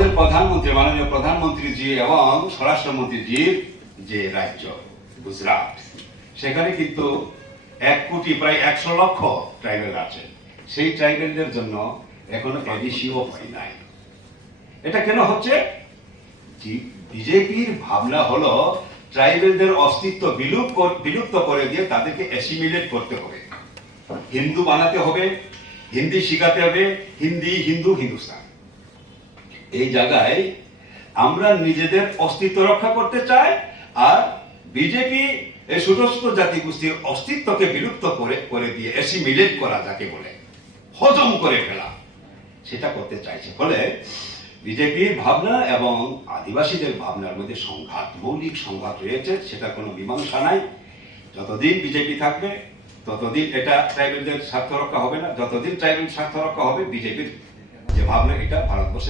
আমাদের প্রধানমন্ত্রী মাননীয় প্রধানমন্ত্রীজি এবং স্বরাষ্ট্রমন্ত্রীজির যে রাজ্য গুজরাট, সেখানে কিন্তু 1 কোটি প্রায় 100 লক্ষ ট্রাইবেল আছে। সেই ট্রাইবেলদের জন্য এখনো এডিসিও হয় নাই। এটা কেন হচ্ছে? বিজেপির ভাবনা হলো ট্রাইবেলদের অস্তিত্ব বিলুপ্ত করে দিয়ে তাদেরকে অ্যাসিমিলেট করতে হবে, হিন্দু বানাতে হবে, হিন্দি শিখাতে হবে, হিন্দি হিন্দু হিন্দুস্তান। এই জায়গায় আমরা নিজেদের অস্তিত্ব রক্ষা করতে চাই, আর বিজেপি এই ছোট ছোট জাতিগোষ্ঠীর অস্তিত্বকে বিলুপ্ত করে দিয়ে অ্যাসিমিলেট করা, যাকে বলে হজম করে ফেলা, সেটা করতে চাইছে। ফলে বিজেপির ভাবনা এবং আদিবাসীদের ভাবনার মধ্যে সংঘাত, মৌলিক সংঘাত রয়েছে। সেটা কোনো মীমাংসা নাই। যতদিন বিজেপি থাকবে ততদিন এটা ট্রাইবেলদের স্বার্থ রক্ষা হবে না। যতদিন ট্রাইবেল স্বার্থ রক্ষা হবে, বিজেপির যে ভাবনা এটা ভারতবর্ষের